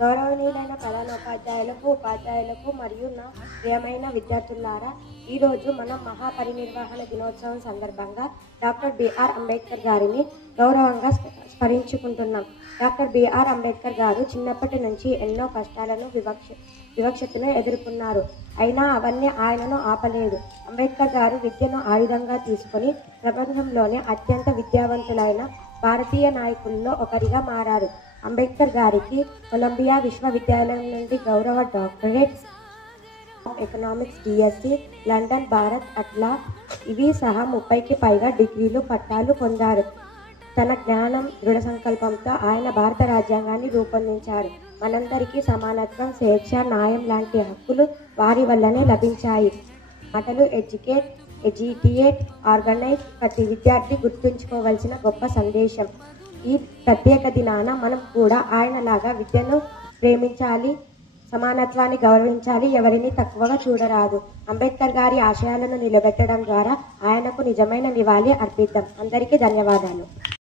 గౌరవనీయులైన ప్రధానోపాధ్యాయులకు, ఉపాధ్యాయులకు మరియు నా ప్రియమైన విద్యార్థులారా, ఈరోజు మనం మహాపరినిర్వాహణ దినోత్సవం సందర్భంగా డాక్టర్ బిఆర్ అంబేద్కర్ గారిని గౌరవంగా స్మరించుకుంటున్నాం. డాక్టర్ బిఆర్ అంబేద్కర్ గారు చిన్నప్పటి నుంచి ఎన్నో కష్టాలను, వివక్షతను ఎదుర్కొన్నారు. అయినా అవన్నీ ఆయనను ఆపలేదు. అంబేద్కర్ గారు విద్యను ఆయుధంగా తీసుకొని ప్రపంచంలోనే అత్యంత విద్యావంతులైన భారతీయ నాయకుల్లో ఒకరిగా మారారు. అంబేద్కర్ గారికి కొలంబియా విశ్వవిద్యాలయం నుండి గౌరవ doctorate of economics DSC, London Bharat అట్లా ఇవి సహా 30కి పైగా డిగ్రీలు, పట్టాలు పొందారు. తన జ్ఞానం, దృఢ సంకల్పంతో ఆయన భారత రాజ్యాంగాన్ని రూపొందించారు. మనందరికీ సమానత్వం, స్వేచ్ఛ, న్యాయం లాంటి హక్కులు వారి వల్లనే లభించాయి. మాటలు ఎడ్యుకేట్, ఆర్గనైజ్ ప్రతి విద్యార్థి గుర్తుంచుకోవలసిన గొప్ప సందేశం. ఈ ప్రత్యేక దినాన మనం కూడా ఆయనలాగా విద్యను ప్రేమించాలి, సమానత్వాన్ని గౌరవించాలి, ఎవరిని తక్కువగా చూడరాదు. అంబేద్కర్ గారి ఆశయాలను నిలబెట్టడం ద్వారా ఆయనకు నిజమైన నివాళి అర్పిద్దాం. అందరికీ ధన్యవాదాలు.